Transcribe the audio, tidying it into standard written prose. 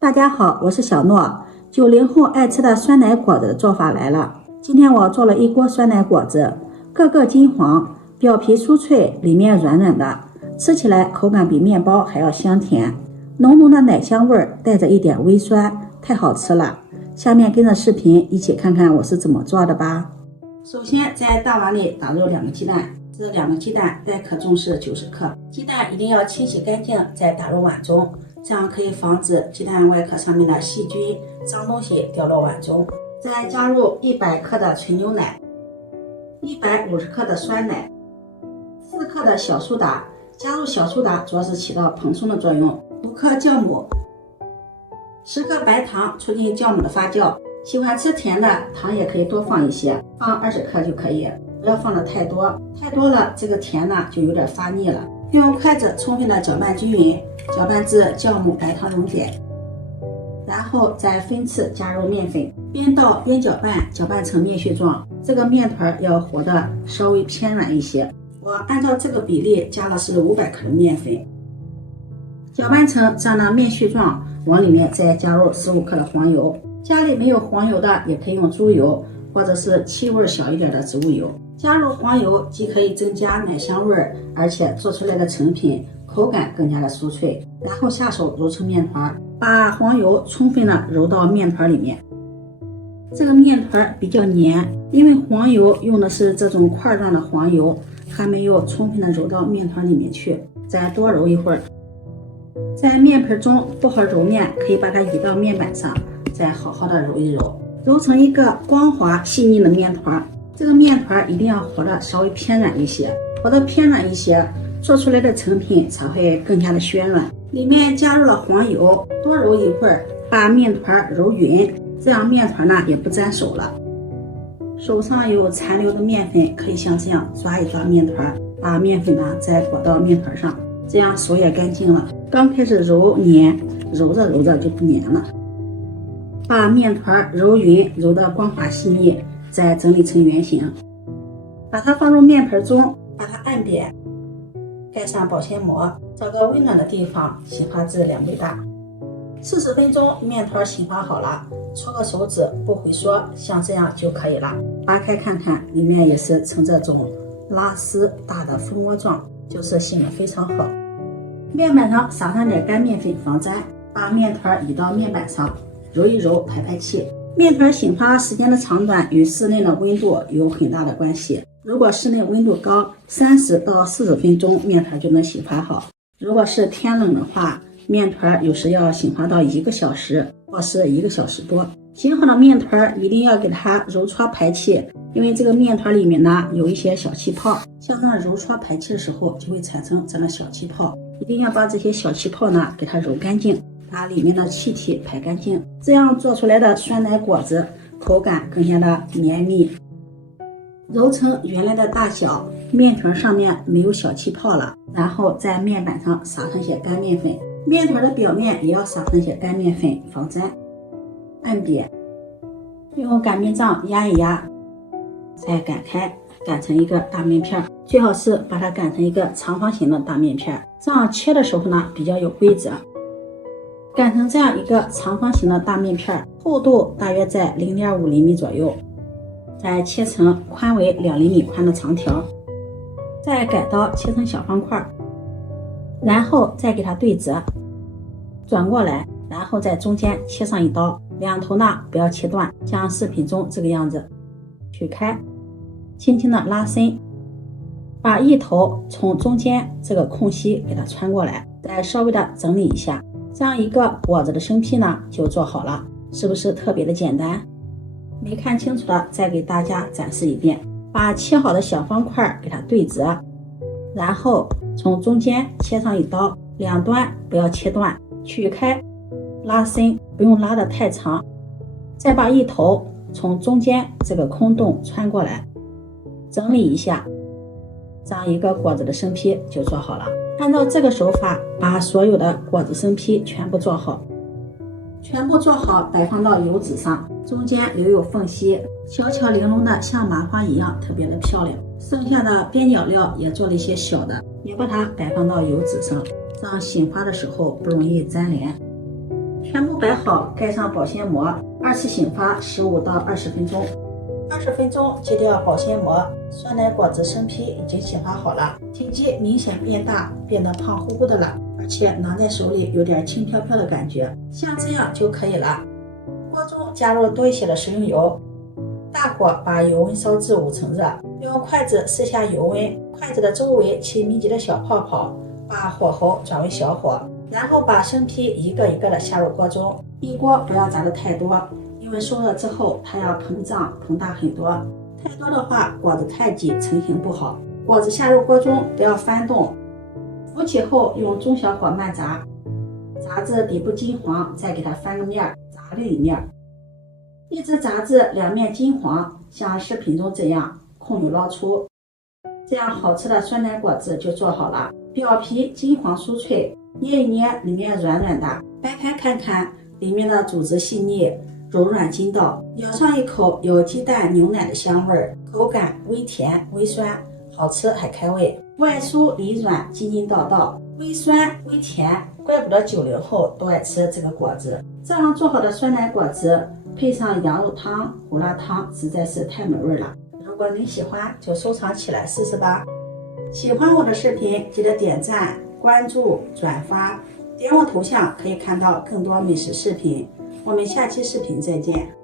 大家好，我是小诺。90后爱吃的酸奶果子的做法来了。今天我做了一锅酸奶果子，个个金黄，表皮酥脆，里面软软的，吃起来口感比面包还要香甜，浓浓的奶香味儿带着一点微酸，太好吃了。下面跟着视频一起看看我是怎么做的吧。首先在大碗里打入2个鸡蛋，这2个鸡蛋待克重是90克，鸡蛋一定要清洗干净再打入碗中，这样可以防止鸡蛋外壳上面的细菌、脏东西掉落碗中。再加入100克的纯牛奶，150克的酸奶，4克的小苏打，加入小苏打主要是起到蓬松的作用，5克酵母，10克白糖，促进酵母的发酵。喜欢吃甜的糖也可以多放一些，放20克就可以，不要放的太多，太多了这个甜呢就有点发腻了。用筷子充分的搅拌均匀，搅拌至酵母白糖溶解，然后再分次加入面粉，边倒边搅拌，搅拌成面絮状。这个面团要和的稍微偏软一些，我按照这个比例加了是500克的面粉，搅拌成这样的面絮状，往里面再加入15克的黄油。家里没有黄油的也可以用猪油，或者是气味小一点的植物油。加入黄油既可以增加奶香味，而且做出来的成品口感更加的酥脆。然后下手揉成面团，把黄油充分的揉到面团里面。这个面团比较黏，因为黄油用的是这种块状的黄油，还没有充分的揉到面团里面去，再多揉一会儿。在面盆中不好揉面，可以把它移到面板上，再好好的揉一揉，揉成一个光滑细腻的面团。这个面团一定要和的稍微偏软一些，和的偏软一些，做出来的成品才会更加的暄软。里面加入了黄油，多揉一会儿，把面团揉匀，这样面团呢也不粘手了。手上有残留的面粉，可以像这样抓一抓面团，把面粉呢再裹到面团上，这样手也干净了。刚开始揉黏，揉着揉着就不黏了。把面团揉匀，揉得光滑细腻，再整理成圆形，把它放入面盆中，把它按扁，盖上保鲜膜，找个温暖的地方醒发至2倍大。40分钟面团醒发好了，搓个手指不回缩，像这样就可以了。扒开看看，里面也是呈这种拉丝大的蜂窝状，就是醒得非常好。面板上撒上点干面粉防粘，把面团移到面板上，揉一揉，排排气。面团醒发时间的长短与室内的温度有很大的关系。如果室内温度高，30到40分钟面团就能醒发好。如果是天冷的话，面团有时要醒发到1个小时，或是1个小时多。醒好的面团一定要给它揉搓排气，因为这个面团里面呢有一些小气泡，像这样揉搓排气的时候就会产生这样的小气泡，一定要把这些小气泡呢给它揉干净，把里面的气体排干净，这样做出来的酸奶果子口感更加的绵密。揉成原来的大小，面团上面没有小气泡了，然后在面板上撒上些干面粉，面团的表面也要撒上些干面粉防粘，按扁，用擀面杖压一压，再擀开，擀成一个大面片，最好是把它擀成一个长方形的大面片，这样切的时候呢比较有规则。擀成这样一个长方形的大面片，厚度大约在0.5厘米左右，再切成宽为2厘米宽的长条，再改刀切成小方块，然后再给它对折，转过来，然后在中间切上一刀，两头呢不要切断，像视频中这个样子，取开，轻轻的拉伸，把一头从中间这个空隙给它穿过来，再稍微的整理一下，这样一个果子的生坯呢就做好了，是不是特别的简单？没看清楚的再给大家展示一遍，把切好的小方块给它对折，然后从中间切上一刀，两端不要切断，取开，拉伸，不用拉得太长，再把一头从中间这个空洞穿过来，整理一下，这样一个果子的生坯就做好了。按照这个手法把所有的果子生坯全部做好，摆放到油纸上，中间留有缝隙，小巧玲珑的像麻花一样，特别的漂亮。剩下的边角料也做了一些小的，也把它摆放到油纸上，这样醒发的时候不容易粘连。全部摆好，盖上保鲜膜，2次醒发15到20分钟。20分钟揭掉保鲜膜，酸奶果子生坯已经醒发好了，体积明显变大，变得胖乎乎的了，而且拿在手里有点轻飘飘的感觉，像这样就可以了。锅中加入多一些的食用油，大火把油温烧至5成热，用筷子试下油温，筷子的周围起密集的小泡泡，把火候转为小火，然后把生坯一个一个的下入锅中。一锅不要炸得太多，因为受热之后它要膨胀膨大很多，太多的话果子太挤，成型不好。果子下入锅中不要翻动，浮起后用中小火慢炸，炸至底部金黄，再给它翻个面，炸另一面，一直炸至两面金黄，像视频中这样空油捞出。这样好吃的酸奶果子就做好了，表皮金黄酥脆，捏一捏里面软软的，掰开看看里面的组织细腻柔软筋道，咬上一口有鸡蛋牛奶的香味，口感微甜微酸，好吃还开胃，外酥里软，筋筋道道，微酸微甜，怪不得90后都爱吃这个果子。这样做好的酸奶果子配上羊肉汤胡辣汤，实在是太美味了。如果你喜欢就收藏起来试试吧。喜欢我的视频记得点赞关注转发，点我头像可以看到更多美食视频。我们下期视频再见。